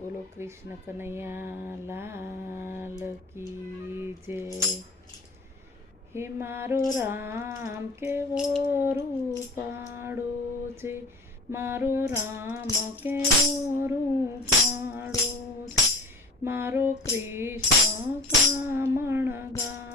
બોલો કૃષ્ણ કનૈયા, લાલ કી જય. હે મારો રામ, કેવો રૂપાડો છે? મારો રામ, કેવો રૂપાડો છે? મારો કૃષ્ણ કામણ ગારો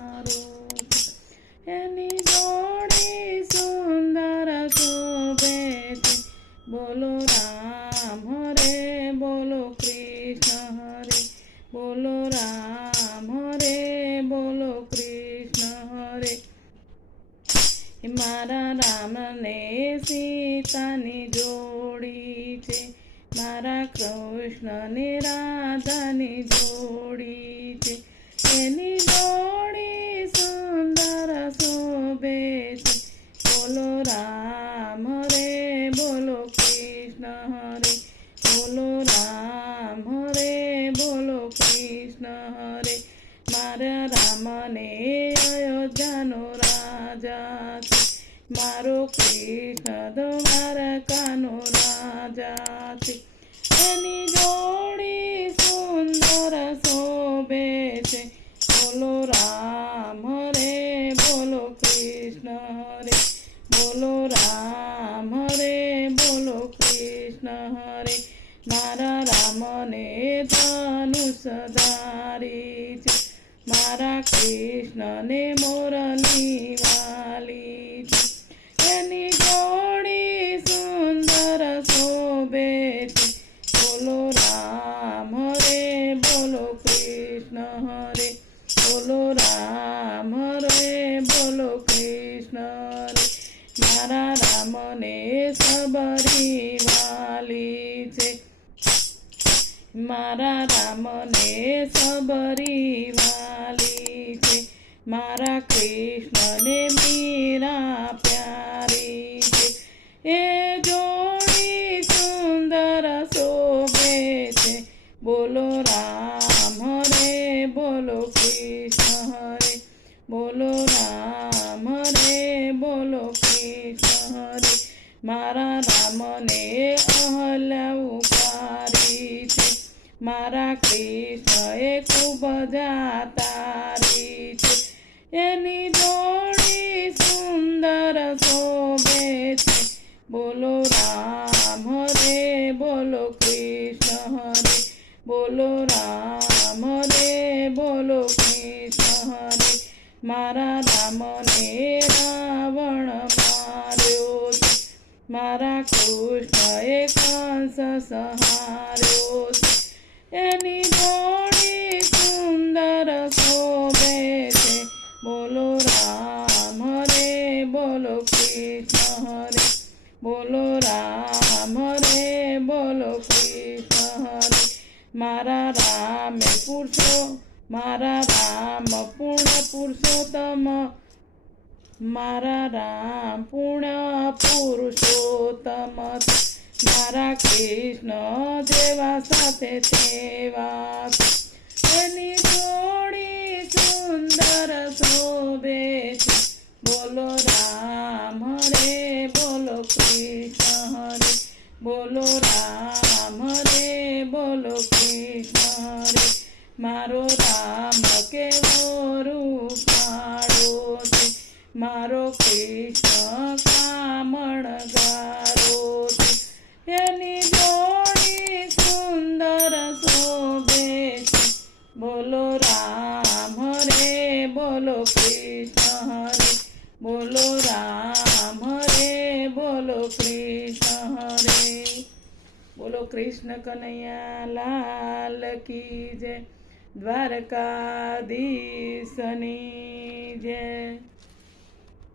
બોલો રામ હરે બોલો કૃષ્ણ હરે એ મારા રામને સીતાની જોડી છે મારા કૃષ્ણને રાધાની જોડી છે એની જોડી સુંદર શોભે છે બોલો રામ હરે બોલો રામને અયોધ્યાનો રાજા છે મારો કૃષ્ણ દ્વારકાનો રાજા છે એની જોડી સુંદર શોભે છે. બોલો રામ રે, બોલો કૃષ્ણ રે. બોલો રામ રે, બોલો કૃષ્ણ રે. મારા રામને ધનુષ ધારી છે. મારા કૃષ્ણને મોરની વાલી છે એની જોડી સુંદર શોભે છે. બોલો રામ હરે, બોલો કૃષ્ણ હરે. બોલો રામ હરે, બોલો કૃષ્ણ હરે. મારા રામને સબરી વાલી છે. મારા રામને સબરી વાલી છે. મારા કૃષ્ણને મીરા પ્યારી છે. એ જોડી સુંદર શોભે છે. બોલો રામ હરે, બોલો કૃષ્ણ હરે. બોલો રામ હરે, બોલો કૃષ્ણ હરે. મારા રામને મારા કૃષ્ણએ ખૂબ જાતારી છે. એની જોડી સુંદર શોભે છે. બોલો રામ હરે, બોલો કૃષ્ણ હરે. બોલો રામ હરે, બોલો કૃષ્ણ હરે. મારા રામને રાવણ માર્યો છે. મારા કૃષ્ણએ કંસ સહાર્યો છે. બોલો કૃષ્ણ હરે, બોલો રામ હરે, બોલો કૃષ્ણ હરે. મારા રામે પુરુષો મારા રામ પૂર્ણ પુરુષોત્તમ મારા રામ પૂર્ણ પુરુષોત્તમ મારા કૃષ્ણ જેવા સાથે તેવા બોલો રામ રે, બોલો કૃષ્ણ રે, મારો રામ કેવો રૂપાળો છે? મારો કૃષ્ણ કામણ ગારો છે. એની જોડી સુંદર શોભે છે. બોલો રામ રે, બોલો કૃષ્ણ રે, બોલો રામ કૃષ્ણ કનૈયા લાલ કી જય. દ્વારકાધીશની જય.